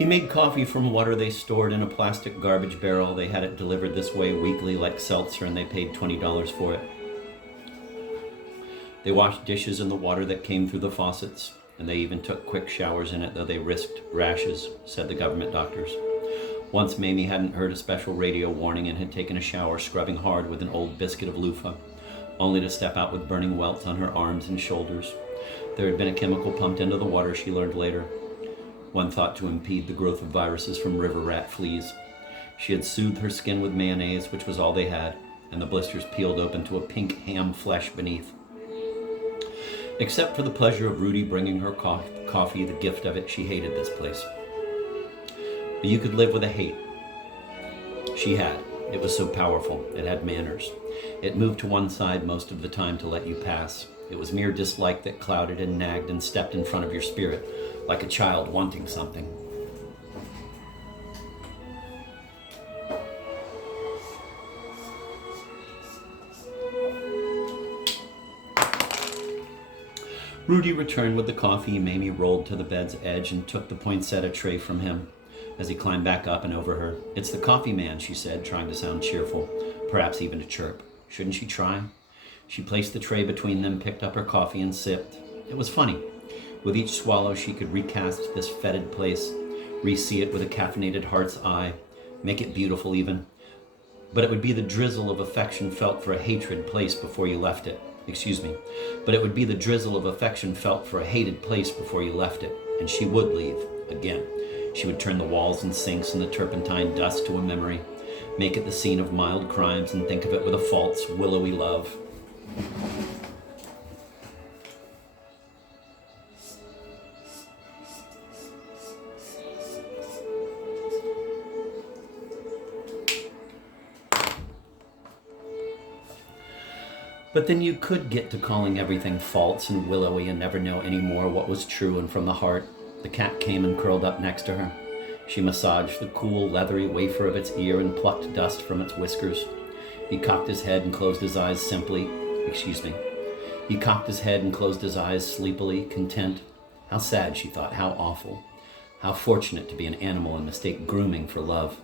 He made coffee from water they stored in a plastic garbage barrel. They had it delivered this way weekly like seltzer, and they paid $20 for it. They washed dishes in the water that came through the faucets, and they even took quick showers in it, though they risked rashes, said the government doctors. Once Mamie hadn't heard a special radio warning and had taken a shower scrubbing hard with an old biscuit of loofah, only to step out with burning welts on her arms and shoulders. There had been a chemical pumped into the water, she learned later, one thought to impede the growth of viruses from river rat fleas. She had soothed her skin with mayonnaise, which was all they had, and the blisters peeled open to a pink ham flesh beneath. Except for the pleasure of Rudy bringing her coffee, the gift of it, she hated this place. But you could live with a hate. She had. It was so powerful. It had manners. It moved to one side most of the time to let you pass. It was mere dislike that clouded and nagged and stepped in front of your spirit, like a child wanting something. Rudy returned with the coffee. Mamie rolled to the bed's edge and took the poinsettia tray from him as he climbed back up and over her. "It's the coffee man," she said, trying to sound cheerful, perhaps even to chirp. Shouldn't she try? She placed the tray between them, picked up her coffee, and sipped. It was funny. With each swallow, she could recast this fetid place, re-see it with a caffeinated heart's eye, make it beautiful even. But it would be the drizzle of affection felt for a hatred place before you left it. But it would be the drizzle of affection felt for a hated place before you left it. And she would leave, again. She would turn the walls and sinks and the turpentine dust to a memory, make it the scene of mild crimes, and think of it with a false, willowy love. But then you could get to calling everything false and willowy and never know anymore what was true and from the heart. The cat came and curled up next to her. She massaged the cool, leathery wafer of its ear and plucked dust from its whiskers. He cocked his head and closed his eyes He cocked his head and closed his eyes sleepily, content. How sad, she thought, how awful. How fortunate to be an animal and mistake grooming for love.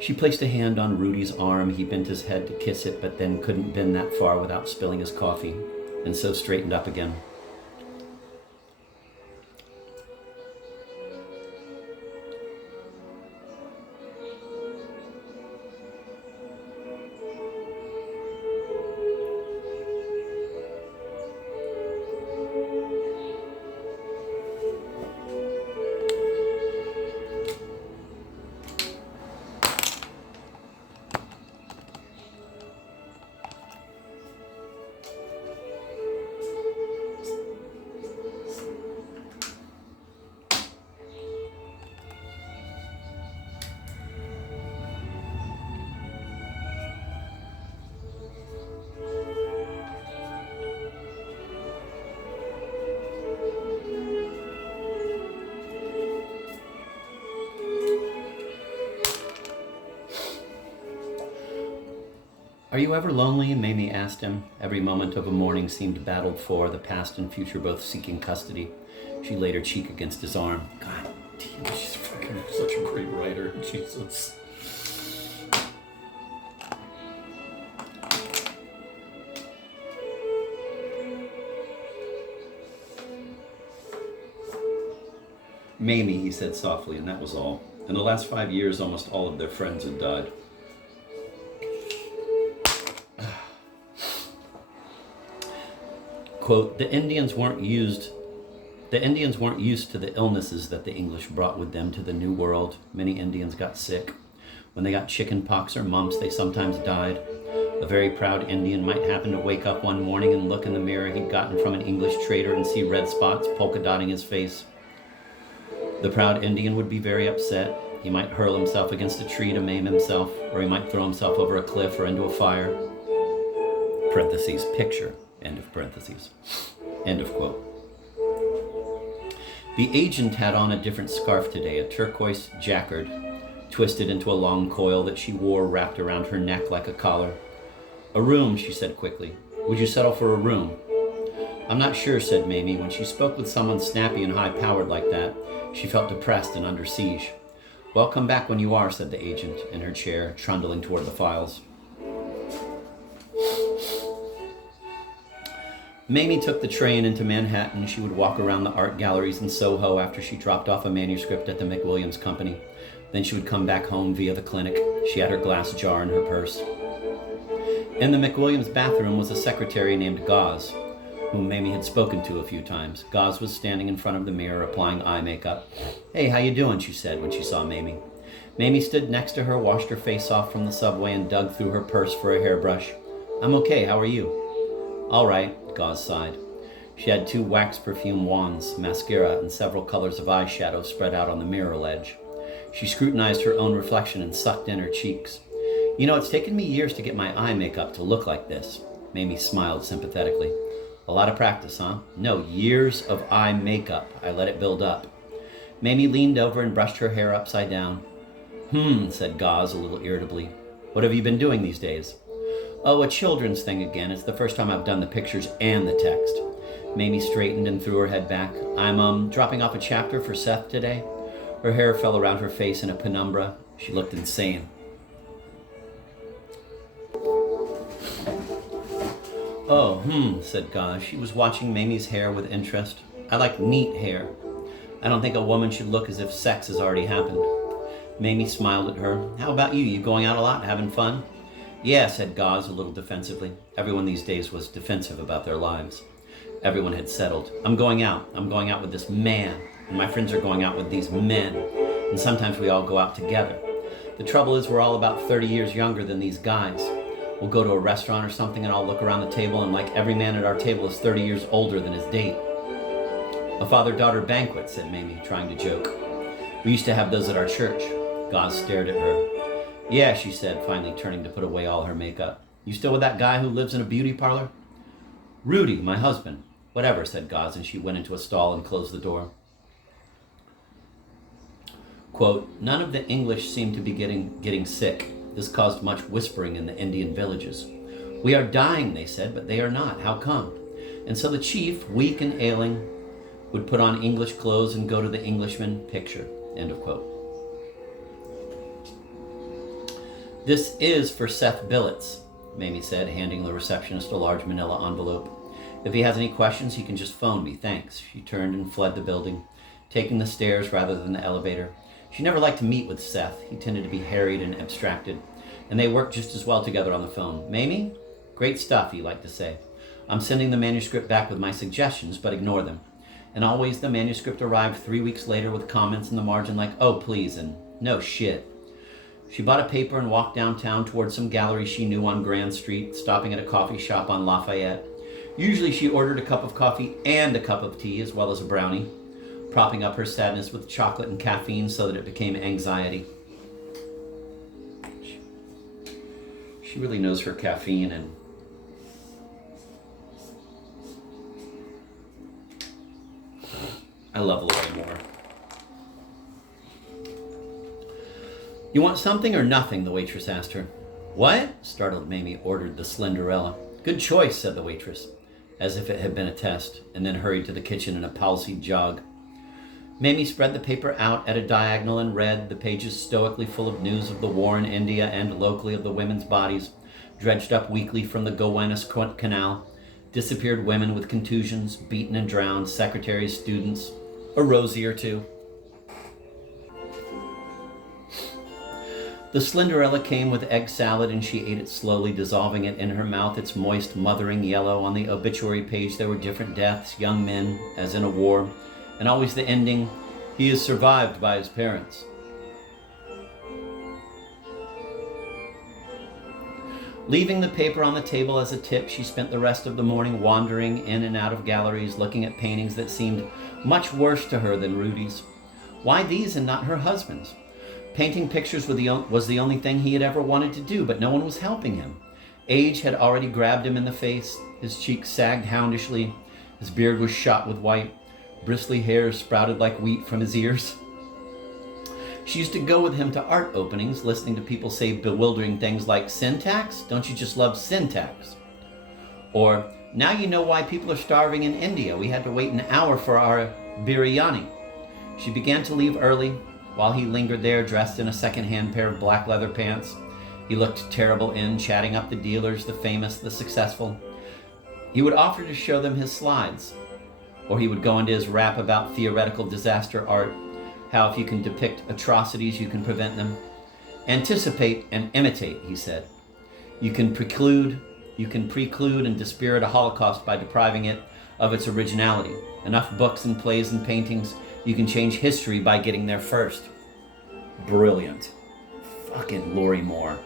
She placed a hand on Rudy's arm. He bent his head to kiss it, but then couldn't bend that far without spilling his coffee, and so straightened up again. "Are you ever lonely?" Mamie asked him. Every moment of a morning seemed battled for, the past and future both seeking custody. She laid her cheek against his arm. God damn, she's fucking such a great writer. Jesus. "Mamie," he said softly, and that was all. In the last 5 years, almost all of their friends had died. Quote, the Indians weren't used to the illnesses that the English brought with them to the New World. Many Indians got sick. When they got chicken pox or mumps, they sometimes died. A very proud Indian might happen to wake up one morning and look in the mirror he'd gotten from an English trader and see red spots polka dotting his face. The proud Indian would be very upset. He might hurl himself against a tree to maim himself, or he might throw himself over a cliff or into a fire. Parentheses, picture, end of parentheses. End of quote. The agent had on a different scarf today, a turquoise jacquard, twisted into a long coil that she wore wrapped around her neck like a collar. A room, she said quickly. Would you settle for a room? I'm not sure, said Mamie. When she spoke with someone snappy and high-powered like that, she felt depressed and under siege. Well, come back when you are, said the agent in her chair, trundling toward the files. Mamie took the train into Manhattan. She would walk around the art galleries in Soho after she dropped off a manuscript at the McWilliams Company. Then she would come back home via the clinic. She had her glass jar in her purse. In the McWilliams bathroom was a secretary named Gauze, whom Mamie had spoken to a few times. Gauze was standing in front of the mirror applying eye makeup. Hey, how you doing, she said when she saw Mamie. Mamie stood next to her, washed her face off from the subway, and dug through her purse for a hairbrush. I'm okay, how are you? All right, Gauze sighed. She had 2 wax perfume wands, mascara, and several colors of eyeshadow spread out on the mirror ledge. She scrutinized her own reflection and sucked in her cheeks. You know, it's taken me years to get my eye makeup to look like this. Mamie smiled sympathetically. A lot of practice, huh? No, years of eye makeup. I let it build up. Mamie leaned over and brushed her hair upside down. Said Gauze a little irritably. What have you been doing these days? Oh, a children's thing again. It's the first time I've done the pictures and the text. Mamie straightened and threw her head back. I'm dropping off a chapter for Seth today. Her hair fell around her face in a penumbra. She looked insane. Oh, said Gauze. She was watching Mamie's hair with interest. I like neat hair. I don't think a woman should look as if sex has already happened. Mamie smiled at her. How about you? You going out a lot, having fun? Yeah, said Gauze a little defensively. Everyone these days was defensive about their lives. Everyone had settled. I'm going out with this man. And my friends are going out with these men. And sometimes we all go out together. The trouble is we're all about 30 years younger than these guys. We'll go to a restaurant or something and I'll look around the table and like every man at our table is 30 years older than his date. A father-daughter banquet, said Mamie, trying to joke. We used to have those at our church. Gauze stared at her. Yeah, she said, finally turning to put away all her makeup. You still with that guy who lives in a beauty parlor? Rudy, my husband. Whatever, said Gauze, and she went into a stall and closed the door. Quote, none of the English seemed to be getting sick. This caused much whispering in the Indian villages. We are dying, they said, but they are not. How come? And so the chief, weak and ailing, would put on English clothes and go to the Englishman picture. End of quote. This is for Seth Billets, Mamie said, handing the receptionist a large manila envelope. If he has any questions, he can just phone me. Thanks. She turned and fled the building, taking the stairs rather than the elevator. She never liked to meet with Seth. He tended to be harried and abstracted, and they worked just as well together on the phone. Mamie? Great stuff, he liked to say. I'm sending the manuscript back with my suggestions, but ignore them. And always the manuscript arrived 3 weeks later with comments in the margin like, oh, please, and no shit. She bought a paper and walked downtown towards some gallery she knew on Grand Street, stopping at a coffee shop on Lafayette. Usually she ordered a cup of coffee and a cup of tea, as well as a brownie, propping up her sadness with chocolate and caffeine so that it became anxiety. She really knows her caffeine, and I love Lori more. You want something or nothing? The waitress asked her. What? Startled Mamie ordered the Slenderella. Good choice, said the waitress, as if it had been a test, and then hurried to the kitchen in a palsied jog. Mamie spread the paper out at a diagonal and read, the pages stoically full of news of the war in India and locally of the women's bodies, dredged up weekly from the Gowanus Canal, disappeared women with contusions, beaten and drowned, secretaries, students, a Rosie or two. The Slenderella came with egg salad, and she ate it slowly, dissolving it in her mouth, its moist, mothering yellow. On the obituary page there were different deaths, young men, as in a war, and always the ending, he is survived by his parents. Leaving the paper on the table as a tip, she spent the rest of the morning wandering in and out of galleries, looking at paintings that seemed much worse to her than Rudy's. Why these and not her husband's? Painting pictures was the only thing he had ever wanted to do, but no one was helping him. Age had already grabbed him in the face. His cheeks sagged houndishly. His beard was shot with white. Bristly hairs sprouted like wheat from his ears. She used to go with him to art openings, listening to people say bewildering things like, "Syntax? Don't you just love syntax?" Or, "Now you know why people are starving in India. We had to wait an hour for our biryani." She began to leave early, while he lingered there dressed in a second-hand pair of black leather pants. He looked terrible chatting up the dealers, the famous, the successful. He would offer to show them his slides, or he would go into his rap about theoretical disaster art, how if you can depict atrocities, you can prevent them. Anticipate and imitate, he said. You can preclude and dispirit a Holocaust by depriving it of its originality. Enough books and plays and paintings, you can change history by getting there first. Brilliant. Fucking Lori Moore.